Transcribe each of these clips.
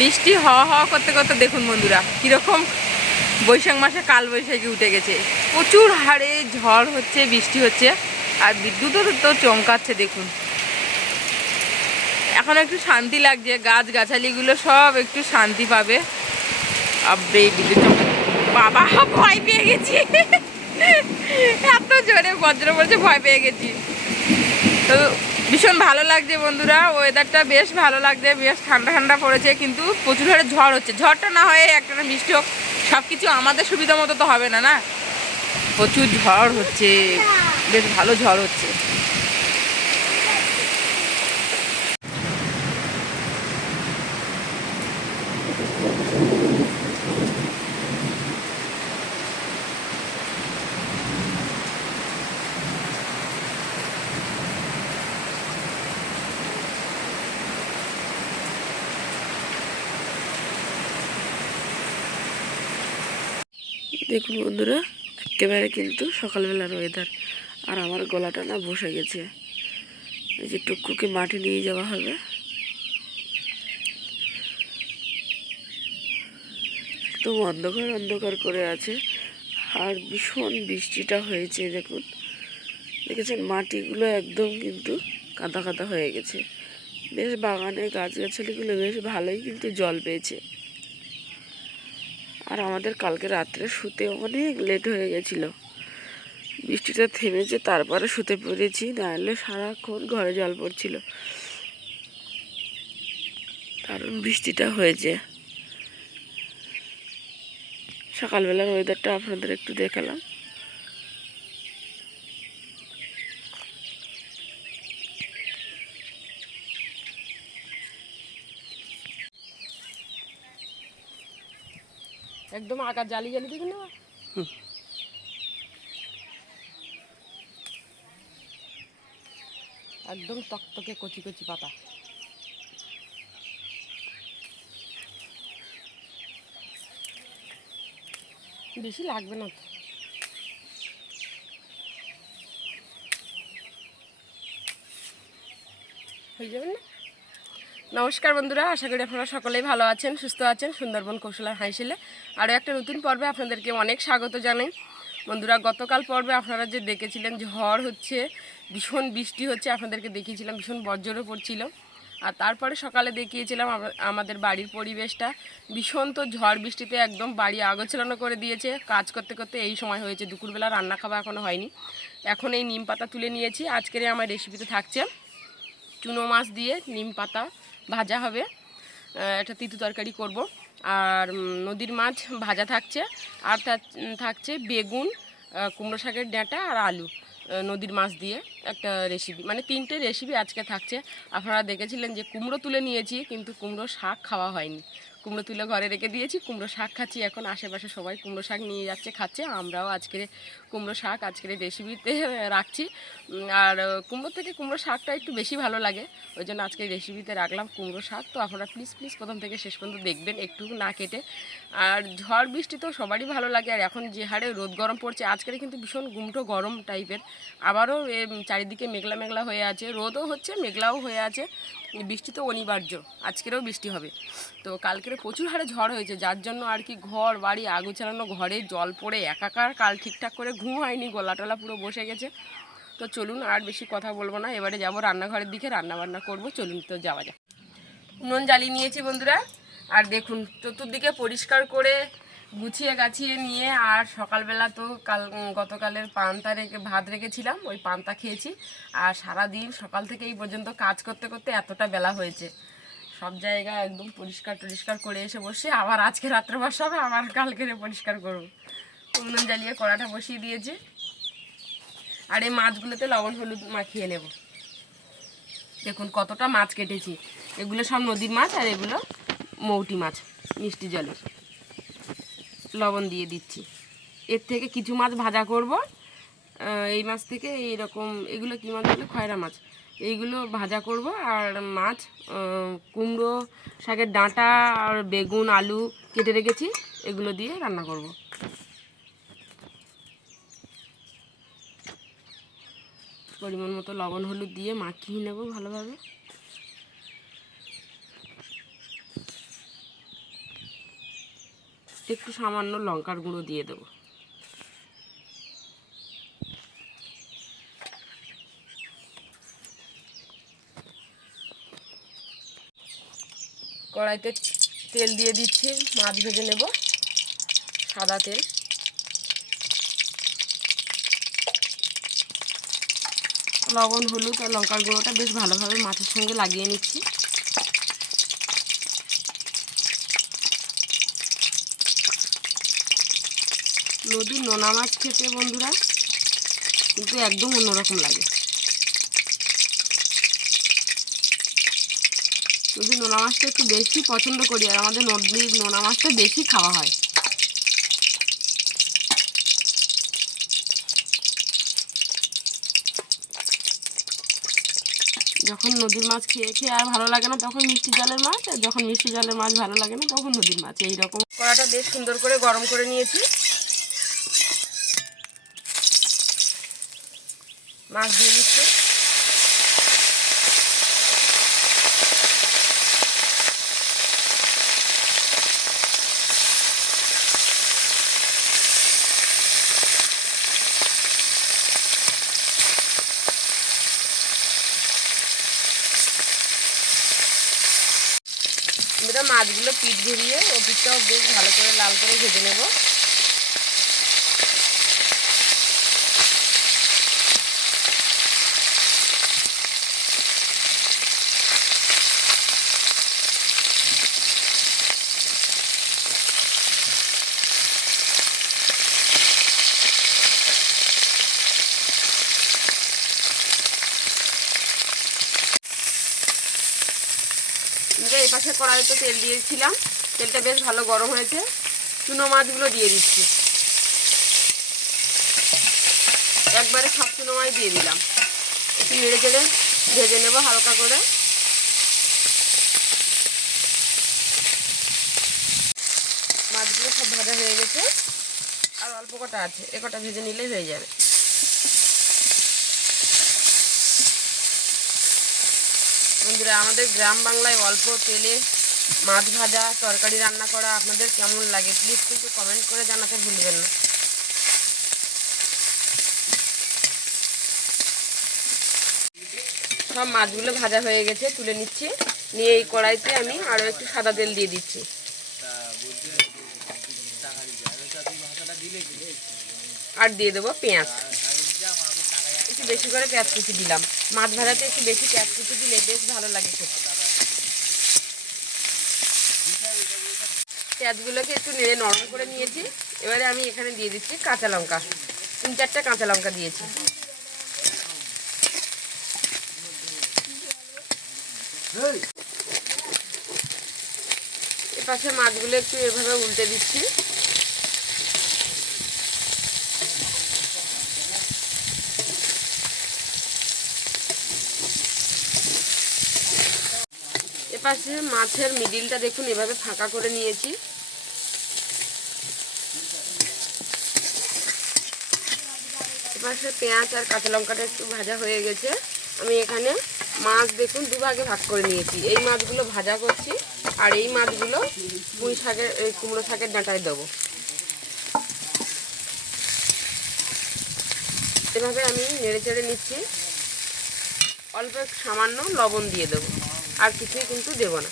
বৃষ্টি হওয়া হওয়া করতে করতে দেখুন বন্ধুরা কীরকম বৈশাখ মাসে কাল বৈশাখী উঠে গেছে। প্রচুর হারে ঝড় হচ্ছে, বৃষ্টি হচ্ছে, আর বিদ্যুৎও তো চমকাচ্ছে দেখুন। এখন একটু শান্তি লাগছে, গাছগাছালিগুলো সব একটু শান্তি পাবে। আবে বিদ্যুৎ চমকা, বাবা ভয় পেয়ে গেছি এত জোরে বজ্র পড়ছে, ভয় পেয়ে গেছি। তো ভীষণ ভালো লাগছে বন্ধুরা, ওয়েদারটা বেশ ভালো লাগছে, বেশ ঠান্ডা ঠান্ডা পড়েছে, কিন্তু প্রচুর হারে ঝড় হচ্ছে। ঝড়টা না হয়ে একটা বৃষ্টি হোক, সব কিছু আমাদের সুবিধা মতো তো হবে না, না? প্রচুর ঝড় হচ্ছে, বেশ ভালো ঝড় হচ্ছে। দেখুন বন্ধুরা, একেবারে কিন্তু সকালবেলার ওয়েদার, আর আমার গলাটা না বসে গেছে। এই যে টুকুকে মাঠে নিয়ে যাওয়া হবে, একদম অন্ধকার অন্ধকার করে আছে, আর ভীষণ বৃষ্টিটা হয়েছে। দেখুন, দেখেছেন মাটিগুলো একদম কিন্তু কাদা কাদা হয়ে গেছে। বেশ বাগানে গাছগাছালিগুলো বেশ ভালোই কিন্তু জল পেয়েছে। আর আমাদের কালকে রাত্রে শুতে অনেক লেট হয়ে গেছিলো, বৃষ্টিটা থেমেছে তারপরে শুতে পড়েছি, নাহলে সারাক্ষণ ঘরে জল পড়ছিল। দারুণ বৃষ্টিটা হয়েছে। সকালবেলার ওয়েদারটা আপনাদের একটু দেখালাম। একদম আকাশ জালি জালি দেখুন না, একদম টকটকে কচি কচি পাতা। বেশি লাগবে না, হয়ে যাবে না। নমস্কার বন্ধুরা, আশা করি আপনারা সকলেই ভালো আছেন, সুস্থ আছেন। সুন্দরবন কৌশলার হাইসেলে আরও একটা নতুন পর্বে আপনাদেরকে অনেক স্বাগত জানাই। বন্ধুরা, গতকাল পর্বে আপনারা যে দেখেছিলেন ঝড় হচ্ছে, ভীষণ বৃষ্টি হচ্ছে, আপনাদেরকে দেখিয়েছিলাম ভীষণ বজ্রও পড়ছিল। আর তারপরে সকালে দেখিয়েছিলাম আমাদের বাড়ির পরিবেশটা। ভীষণ তো ঝড় বৃষ্টিতে একদম বাড়ি আগোছানো করে দিয়েছে। কাজ করতে করতে এই সময় হয়েছে, দুপুরবেলা রান্না খাওয়া এখনও হয়নি। এখন এই নিম পাতা তুলে নিয়েছি। আজকের আমার রেসিপিতে থাকছে চুনো মাছ দিয়ে নিম পাতা ভাজা হবে, একটা তিতু তরকারি করব, আর নদীর মাছ ভাজা থাকছে, আর থাকছে বেগুন, কুমড়ো শাকের ডাঁটা আর আলু, নদীর মাছ দিয়ে একটা রেসিপি, মানে 3টে রেসিপি আজকে থাকছে। আপনারা দেখেছিলেন যে কুমড়ো তুলে নিয়েছি, কিন্তু কুমড়ো শাক খাওয়া হয়নি। কুমড়ো তুলে ঘরে রেখে দিয়েছি, কুমড়ো শাক খাচ্ছি। এখন আশেপাশে সবাই কুমড়ো শাক নিয়ে যাচ্ছে, খাচ্ছে, আমরাও আজকের কুমড়ো শাক আজকের রেসিপিতে রাখছি। আর কুমড়ো থেকে কুমড়ো শাকটা একটু বেশি ভালো লাগে, ওই জন্য আজকে রেসিপিতে রাখলাম কুমড়ো শাক। তো আপনারা প্লিজ প্রথম থেকে শেষ পর্যন্ত দেখবেন, একটু না কেটে। আর ঝড় বৃষ্টি তো সবারই ভালো লাগে, আর এখন যে হারে রোদ গরম পড়ছে, আজকের কিন্তু ভীষণ গুমটো গরম টাইপের। আবারও চারিদিকে মেঘলা মেঘলা হয়ে আছে, রোদও হচ্ছে, মেঘলাও হয়ে আছে। বৃষ্টি তো অনিবার্য, আজকেরও বৃষ্টি হবে। তো কালকের প্রচুর হারে ঝড় হয়েছে, যার জন্য আর কি ঘর বাড়ি আগুচালানো, ঘরে জল পড়ে একাকার। কাল ঠিকঠাক করে ঘুম হয়নি, গলা টলা পুরো বসে গেছে। তো চলুন, আর বেশি কথা বলবো না, এবারে যাব রান্নাঘরের দিকে, রান্নাবান্না করব। চলুন তো যাওয়া যাক। উনুন জ্বালিয়ে নিয়েছি বন্ধুরা, আর দেখুন চতুর্দিকে পরিষ্কার করে গুছিয়ে গাছিয়ে নিয়ে, আর সকালবেলা তো গতকালের পান্তা ভাত রেখেছিলাম, ওই পান্তা খেয়েছি। আর সারাদিন সকাল থেকে এই পর্যন্ত কাজ করতে করতে এতটা বেলা হয়েছে, সব জায়গা একদম পরিষ্কার টরিষ্কার করে এসে বসে, আবার আজকে রাত্রে বসাবে, আবার কালকে পরিষ্কার করবো। উনুন জ্বালিয়ে কড়াটা বসিয়ে দিয়েছি, আর এই মাছগুলোতে লবণ হলুদ মাখিয়ে নেব। দেখুন কতটা মাছ কেটেছি, এগুলো সব নদীর মাছ, আর এগুলো মৌটি মাছ মিষ্টি জলের। লবণ দিয়ে দিচ্ছি। এর থেকে কিছু মাছ ভাজা করব, এই মাছ থেকে এইরকম, এগুলো কী মাছ বলে, খয়রা মাছ, এইগুলো ভাজা করব। আর মাছ, কুমড়ো শাকের ডাঁটা আর বেগুন আলু কেটে রেখেছি, এগুলো দিয়ে রান্না করব। পরিমাণ মতো লবণ হলুদ দিয়ে মাখিয়ে নেব ভালোভাবে। একটু সামান্য লঙ্কার গুঁড়ো দিয়ে দেবো। কড়াইতে তেল দিয়ে দিচ্ছি, মাছ ভেজে নেব, সাদা তেল। লবণ, হলুদ আর লঙ্কার গুঁড়োটা বেশ ভালোভাবে মাছের সঙ্গে লাগিয়ে নিচ্ছি। নদীর নোনা মাছ খেতে বন্ধুরা কিন্তু একদম অন্যরকম লাগে। নদীর নোনা মাছটা একটু বেশি পছন্দ করি, আর আমাদের নদীর নোনা মাছটা বেশি খাওয়া হয়। যখন নদীর মাছ খেয়ে খেয়ে আর ভালো লাগে না তখন মিষ্টি জলের মাছ, আর যখন মিষ্টি জলের মাছ ভালো লাগে না তখন নদীর মাছ। এইরকম। কড়াটা বেশ সুন্দর করে গরম করে নিয়েছি, মাছ দিয়ে দিচ্ছি। আমরা মাছগুলো পিঠ ঘুরিয়ে ও পিঠটাও বেশ ভালো করে লাল করে ভেজে নেব। এই পাশে কড়াইতে তেল দিয়েছিলাম, তেলটা বেশ ভালো গরম হয়েছে। চুনো মাছগুলো দিয়ে দিচ্ছি, একবারে সব চুনো মাছ দিয়ে দিলাম। একটু নেড়ে চেড়ে ভেজে নেব হালকা করে। মাছগুলো সব ভাজা হয়ে গেছে, আর অল্প কটা আছে, এ কটা ভেজে নিলেই হয়ে যাবে। বন্ধুরা, আমাদের গ্রাম বাংলায় অল্প তেলে মাছ ভাজা তরকারি রান্না করা আপনাদের কেমন লাগে প্লিজ কিন্তু কমেন্ট করে জানাতে ভুলবেন না। সব মাছগুলো ভাজা হয়ে গেছে, তুলে নিচ্ছি। নিয়ে এই কড়াইতে আমি আরও একটু সাদা তেল দিয়ে দিচ্ছি, আর দিয়ে দেবো পেঁয়াজ। একটু বেশি করে পেঁয়াজ কুচি দিলাম, মাছ ভাজাতে একটু বেশি পেঁয়াজ কুচি দিলে বেশ ভালো লাগে খেতে। পেঁয়াজগুলোকে একটু নেড়ে নরম করে নিয়েছি। এবারে আমি এখানে দিয়ে দিচ্ছি কাঁচা লঙ্কা, 3-4টা কাঁচা লঙ্কা দিয়েছি। এপাশে মাছগুলো একটু এভাবে উল্টে দিচ্ছি। এপাশে মাছের মিডিলটা দেখুন এভাবে ফাঁকা করে নিয়েছি। এপাশে পেঁয়াজ আর কাঁচা লঙ্কাটা একটু ভাজা হয়ে গেছে। আমি এখানে মাছ দেখুন দুভাগে ভাগ করে নিয়েছি। এই মাছগুলো ভাজা করছি, আর এই মাছগুলো পুঁই শাকের কুমড়ো শাকের ডাঁটায় দেবো। এভাবে আমি নেড়ে চেড়ে নিচ্ছি। অল্প সামান্য লবণ দিয়ে দেবো, আর কিছুই কিন্তু দেবো না।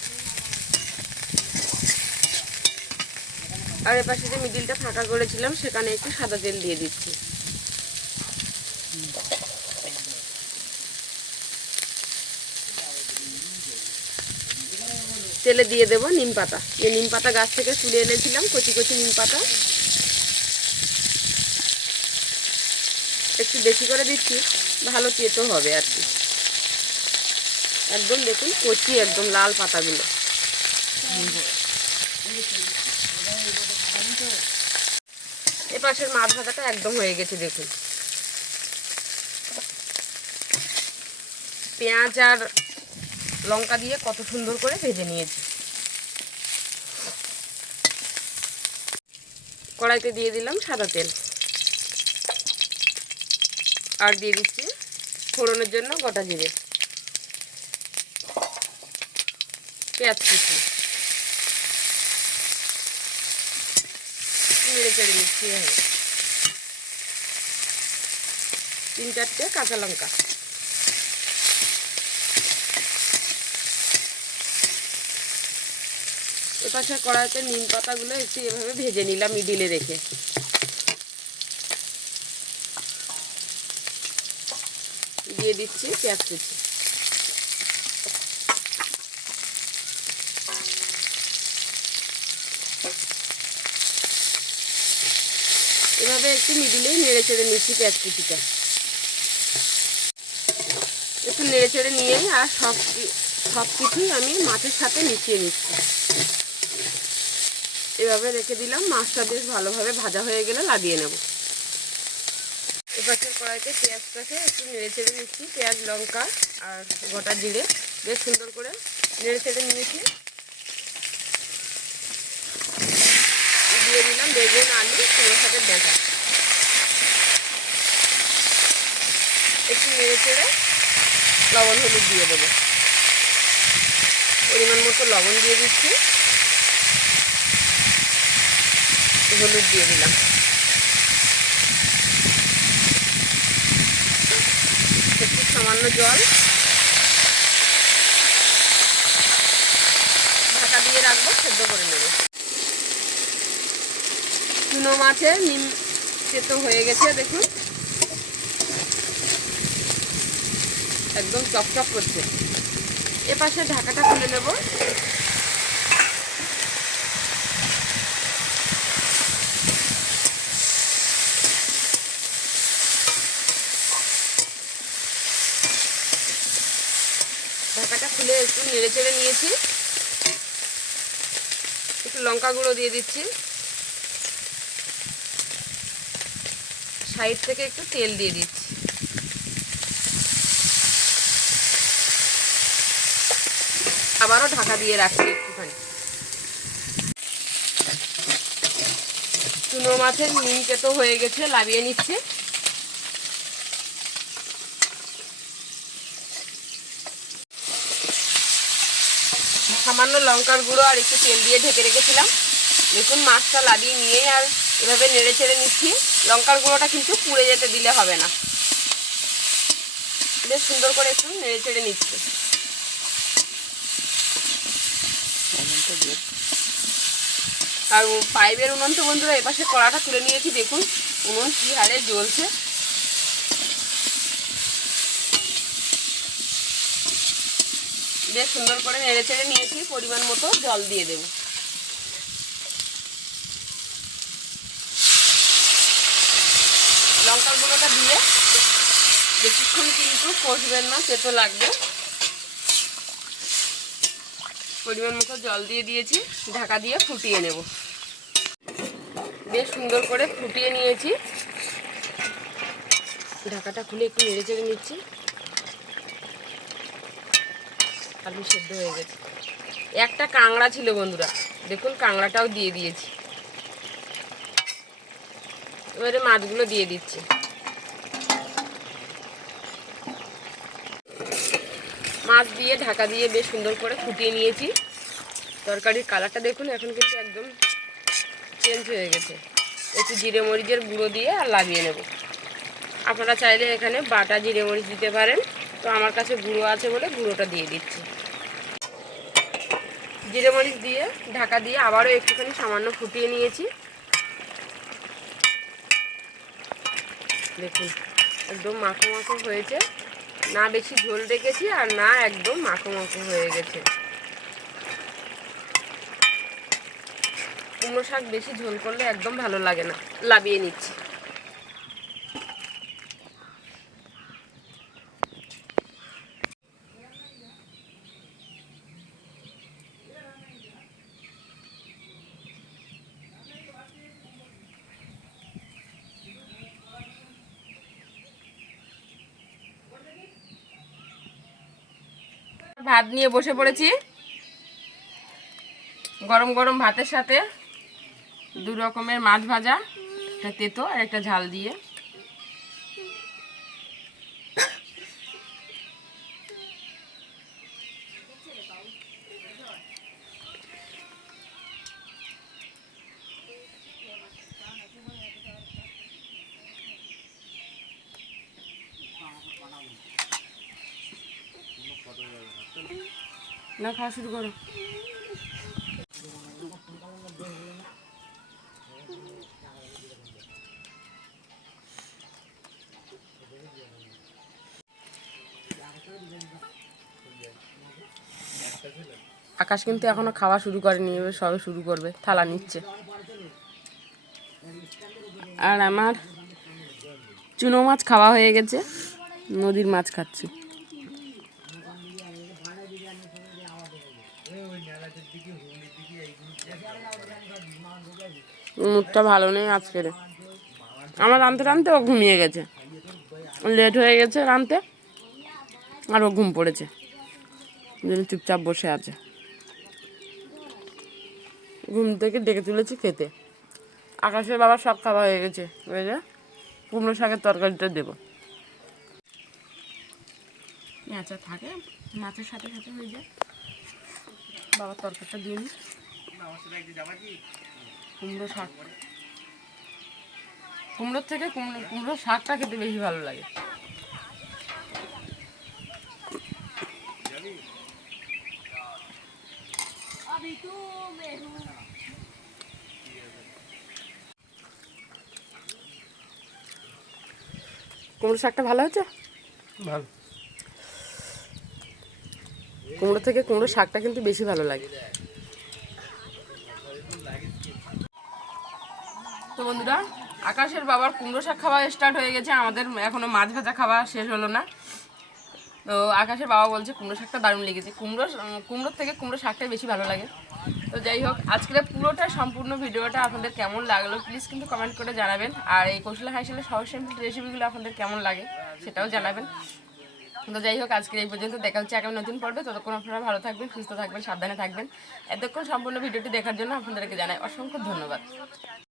আর এপাশে যে মিডিলটা ফাঁকা করেছিলাম সেখানে একটু সাদা তেল দিয়ে দিচ্ছি। তেলে দিয়ে দেবো নিম পাতা। এই নিম পাতা গাছ থেকে তুলে এনেছিলাম, কচি কচি নিম পাতা। একটু বেশি করে দিচ্ছি, ভালো তেতো হবে আর কি। একদম দেখুন কচি, একদম লাল পাতাগুলো। এপাশের মাছ ভাজাটা একদম হয়ে গেছে দেখুন। পেঁয়াজ আর লঙ্কা দিয়ে কত সুন্দর করে ভেজে নিয়েছি। কড়াইতে দিয়ে দিলাম সাদা তেল, আর দিয়ে দিচ্ছি ফোড়নের জন্য গোটা জিরে, পেঁয়াজ কুচি, নেড়ে চেড়ে নিচ্ছি। 3-4টে কাঁচা লঙ্কা, এপাশে কড়াইতে নিম পাতাগুলো একটু এভাবে ভেজে নিলাম মিডিলে রেখে। দিয়ে দিচ্ছি পেঁয়াজ কুচি। এভাবে একটু মিডিলেই নেড়ে চেড়ে নিচ্ছি পেঁয়াজ কুচিটা। একটু নেড়ে চেড়ে নিয়েই আর সব কিছুই আমি মাছের সাথে মিশিয়ে নিচ্ছি। এভাবে রেখে দিলাম। মাছটা বেশ ভালোভাবে ভাজা হয়ে গেলে নামিয়ে নেব। এপাশের কড়াইতে পেঁয়াজটাকে একটু নেড়ে চেড়ে নিচ্ছি। পেঁয়াজ, লঙ্কা আর গোটা জিরে বেশ সুন্দর করে নেড়ে চেড়ে নিয়েছি। দিয়ে দিলাম বেগুন, আলু, কুমড়ো শাকের ডাঁটা। একটু নেড়ে চেড়ে লবণ হলুদ দিয়ে দেবো। পরিমাণ মতো লবণ দিয়ে দিচ্ছি, হলুদ দিয়ে দিলাম। একটু সামান্য জল, ঢাকা দিয়ে রাখবো, সেদ্ধ করে নেব। চুনো মাছের নিম তেতো হয়ে গেছে, দেখুন একদম চকচক করছে। এপাশে ঢাকাটা খুলে নেব। ঢাকাটা খুলে একটু নেড়ে চেড়ে নিয়েছি। একটু লঙ্কা গুঁড়ো দিয়ে দিচ্ছি। সাইড থেকে একটু তেল দিয়ে দিচ্ছি। আবারও ঢাকা দিয়ে রাখছি একটুখানি। চুনো মাছের নিম তেতো হয়ে গেছে, নামিয়ে নিচ্ছি। সামান্য লঙ্কার গুঁড়ো আর একটু তেল দিয়ে ঢেকে রেখেছিলাম। দেখুন মাছটা নামিয়ে নিয়ে আর এভাবে নেড়ে চেড়ে নিচ্ছি। লঙ্কার গুঁড়োটা কিন্তু পুড়ে যেতে দিলে হবে না। বেশ সুন্দর করে একটু নেড়ে চেড়ে নিচ্ছি। আর পাইপের উনুন তো বন্ধুরা এপাশে কড়াটা তুলে নিয়েছি। দেখুন উনুন কি হারে জ্বলছে। বেশ সুন্দর করে নেড়ে চেড়ে নিয়েছি। পরিমাণ মতো জল দিয়ে দেব। লঙ্কার গুঁড়োটা দিয়ে বেশিক্ষণ কিন্তু কষবেন না, তেতো লাগবে। পরিমাণ মতো জল দিয়ে দিয়েছি, ঢাকা দিয়ে ফুটিয়ে নেব। বেশ সুন্দর করে ফুটিয়ে নিয়েছি। ঢাকাটা খুলে একটু নেড়ে চেড়ে নিচ্ছি। আলু সেদ্ধ হয়ে গেছে। একটা কাঁকড়া ছিল বন্ধুরা, দেখুন কাঁকড়াটাও দিয়ে দিয়েছি। এবারে মাছগুলো দিয়ে দিচ্ছি। মাছ দিয়ে ঢাকা দিয়ে বেশ সুন্দর করে ফুটিয়ে নিয়েছি। তরকারির কালারটা দেখুন এখন কিন্তু একদম চেঞ্জ হয়ে গেছে। একটু জিরে মরিচের গুঁড়ো দিয়ে আর নামিয়ে নেব। আপনারা চাইলে এখানে বাটা জিরে মরিচ দিতে পারেন, তো আমার কাছে গুঁড়ো আছে বলে গুঁড়োটা দিয়ে দিচ্ছি। জিরে মরিচ দিয়ে ঢাকা দিয়ে আবারও একটুখানি সামান্য ফুটিয়ে নিয়েছি। দেখুন একদম মাখো মাখো হয়েছে, না বেশি ঝোল রেখেছি আর না একদম মাখো মাখো হয়ে গেছে। কুমড়ো শাক বেশি ঝোল করলে একদম ভালো লাগে না। নামিয়ে নিচ্ছি। ভাত নিয়ে বসে পড়েছি। গরম গরম ভাতের সাথে দু রকমের মাছ ভাজা, একটা তেতো আর একটা ঝাল দিয়ে। না, খাওয়া শুরু করো। আকাশ কিন্তু এখনো খাওয়া শুরু করেনি, এবার সবে শুরু করবে, থালা নিচ্ছে। আর আমার চুনো মাছ খাওয়া হয়ে গেছে, নদীর মাছ খাচ্ছি। মুখটা ভালো নেই আজকের, আমার রাঁধতে রাঁধতে ও ঘুমিয়ে গেছে, লেট হয়ে গেছে রাঁধতে, আর ও ঘুম পড়েছে, চুপচাপ বসে আছে। ঘুম থেকে ডেকে তুলেছি খেতে। আকাশের বাবা সব খাওয়া হয়ে গেছে, ওই যে কুমড়ো শাকের তরকারিটা দেবো। পেঁচা থাকে মাছের সাথে সাথে হয়ে যায়, বাবার তরকারিটা দিয়ে নি। কুমড়ো শাক, কুমড়োর থেকে কুমড়ো শাকটা খেতে বেশি ভালো লাগে। কুমড়ো শাকটা ভালো হয়েছে, ভালো। কুমড়ো থেকে কুমড়ো শাকটা কিন্তু বেশি ভালো লাগে। তো বন্ধুরা, আকাশের বাবার কুমড়ো শাক খাওয়া স্টার্ট হয়ে গেছে, আমাদের এখনো মাছ ভাজা খাওয়া শেষ হলো না। তো আকাশের বাবা বলছে কুমড়ো শাকটা দারুণ লেগেছে, কুমড়োর থেকে কুমড়ো শাকটাই বেশি ভালো লাগে। তো যাই হোক, আজকের পুরোটা সম্পূর্ণ ভিডিওটা আপনাদের কেমন লাগলো প্লিজ কিন্তু কমেন্ট করে জানাবেন। আর এই কৌশলা হাইশালের সহজ সিম্পল রেসিপিগুলো আপনাদের কেমন লাগে সেটাও জানাবেন। তো যাই হোক, আজকের এই পর্যন্ত, দেখা হচ্ছে আগামী নতুন পর্বে। ততক্ষণ আপনারা ভালো থাকবেন, সুস্থ থাকবেন, সাবধানে থাকবেন। এতক্ষণ সম্পূর্ণ ভিডিওটি দেখার জন্য আপনাদেরকে জানাই অসংখ্য ধন্যবাদ।